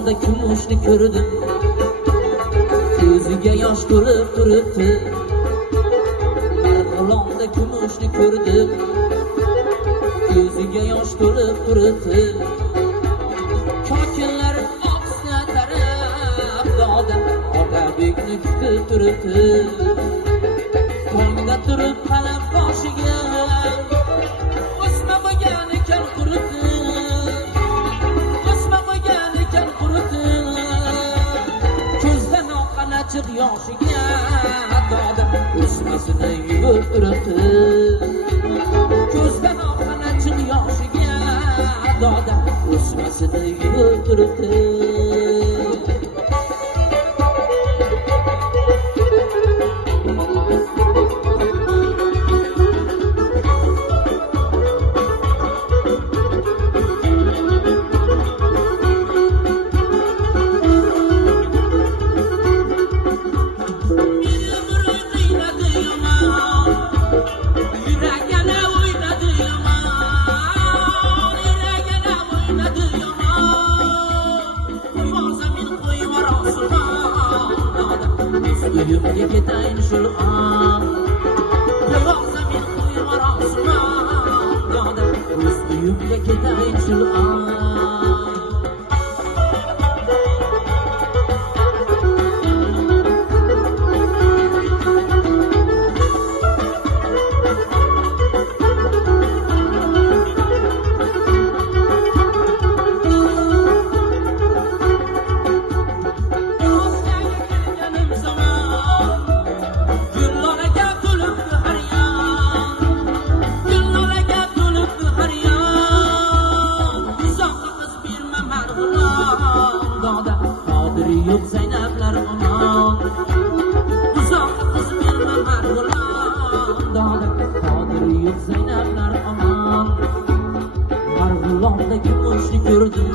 Marg'ilonda kumushni ko'rdim, ko'ziga yosh to'lib turibdi. Marg'ilonda kumushni ko'rdim, ko'ziga yosh to'lib turibdi. Kokinlar oqsa tarafdoda Otabekni kutib turibdi. Tongda turib qalab boshiga o'sma qo'ygan ekan quribdi. Açık yoshiga doda o'smasini yuvib turibdi. Ko'zdan oqqan achchiq yoshiga doda o'smasini yuvib turibdi. Uyumga ketayin shulg'on, yolg'onda men qo'yar osmon, doda o'z uyumga ketayin shulg'on. Yok Zeynepler aman, uzoqqa qiz berma Marg'ilon, qadri yo'q Zeynepler aman. Marg'ilonda kumushni ko'rdim,